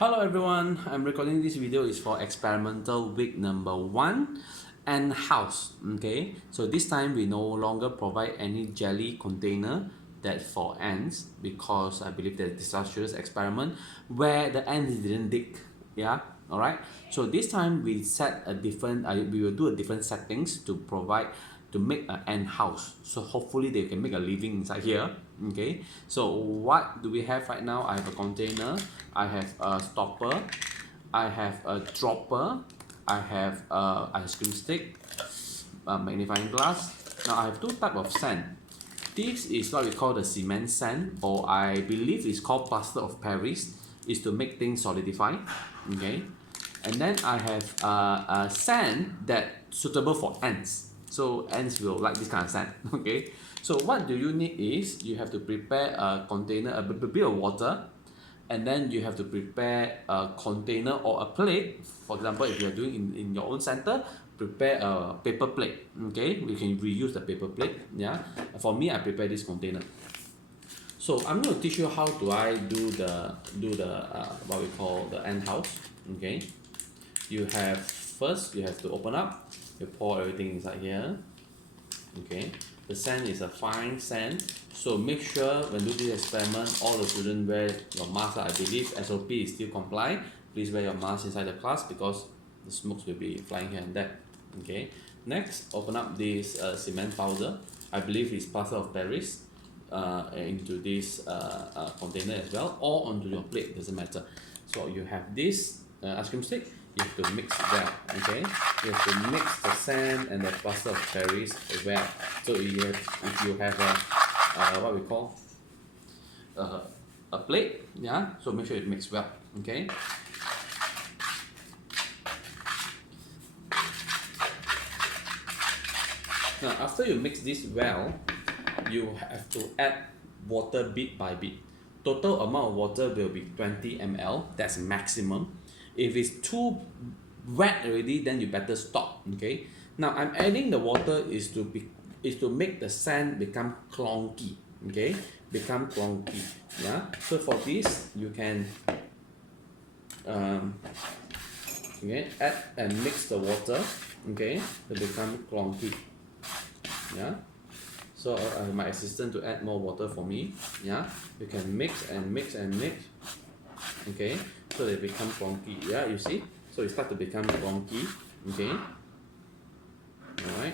Hello everyone, I'm recording this video is for experimental week number 1 and house. Okay, so this time we no longer provide any jelly container that for ants because I believe that disastrous experiment where the ants didn't dig. Yeah, alright. So this time we set a different we will do a different settings to provide to make an ant house. So hopefully they can make a living inside here. Okay, so what do we have right now? I have a container, I have a stopper, I have a dropper, I have a ice cream stick, a magnifying glass. Now I have two types of sand. This is what we call the cement sand, or I believe it's called plaster of Paris, is to make things solidify. Okay, and then I have a sand that suitable for ants. So ants will like this kind of sand. Okay, so what do you need is you have to prepare a container, a bit of water, and then you have to prepare a container or a plate. For example, if you are doing in your own center, prepare a paper plate. Okay, we can reuse the paper plate. Yeah, for me I prepare this container. So I'm going to teach you how do I do the what we call the ant house. Okay, you have first you have to open up, you pour everything inside here. Okay, the sand is a fine sand, so make sure when do this experiment all the children wear your mask. I believe SOP is still comply. Please wear your mask inside the class because the smokes will be flying here and there. Okay, next open up this cement powder. I believe it's plaster of Paris into this container as well, or onto your plate, doesn't matter. So you have this ice cream stick, you have to mix it well. Okay, you have to mix the sand and the plaster of Paris well. So you have, if you have a what we call a plate, yeah, so make sure it mix well. Okay, now after you mix this well, you have to add water bit by bit. Total amount of water will be 20 ml, that's maximum. If it's too wet already, then you better stop. Okay, now I'm adding the water is to make the sand become clunky. Okay, become clunky. Yeah, so for this you can okay, add and mix the water. Okay, to become clunky. Yeah, so I have my assistant to add more water for me. Yeah, you can mix and mix and mix. Okay, so they become clunky. Yeah, you see, so it start to become clunky. Okay, all right,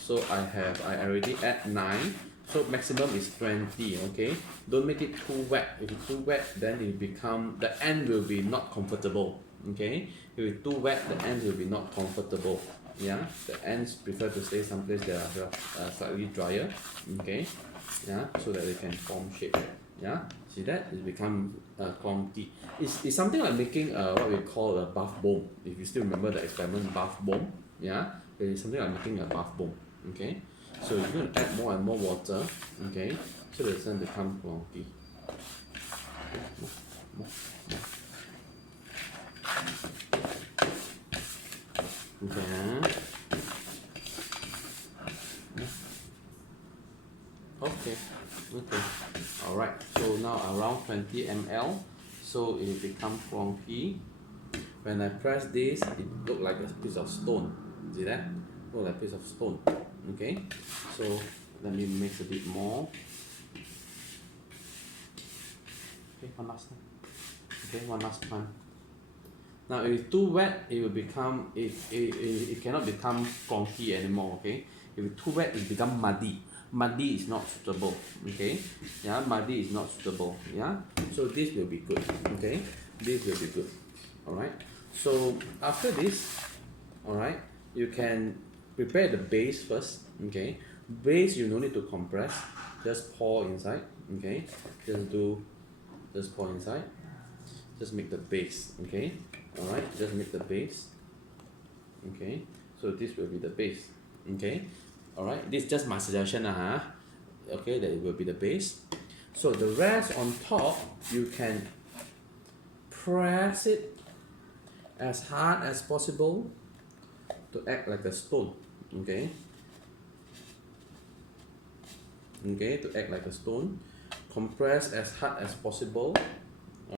so I already add 9, so maximum is 20. Okay, don't make it too wet. If it's too wet, then it become, the end will be not comfortable. Okay, if it's too wet, the end will be not comfortable. Yeah, the ants prefer to stay someplace that are slightly drier. Okay, yeah, so that they can form shape. Yeah, see that it become clunky. It's something like making what we call a bath bomb. If you still remember the experiment bath bomb, yeah, it is something like making a bath bomb. Okay, so you're going to add more and more water. Okay, so the sand become clunky. Okay. Okay. Okay. All right. So now around 20 ml. So it become clunky. When I press this, it look like a piece of stone. See that? Look like a piece of stone. Okay. So let me mix a bit more. Okay. One last time. Okay. One last time. Now if it's too wet, it will become it cannot become clunky anymore. Okay, if it's too wet, it become muddy. Muddy is not suitable. Okay, yeah, muddy is not suitable. Yeah, so this will be good. Okay, this will be good. All right, so after this, all right, you can prepare the base first. Okay, base you no need to compress, just pour inside. Okay, just pour inside, just make the base. Okay, all right, just make the base. Okay, so this will be the base. Okay, all right, this is just my suggestion. Okay, that it will be the base. So the rest on top, you can press it as hard as possible to act like a stone. Okay, okay, to act like a stone. Compress as hard as possible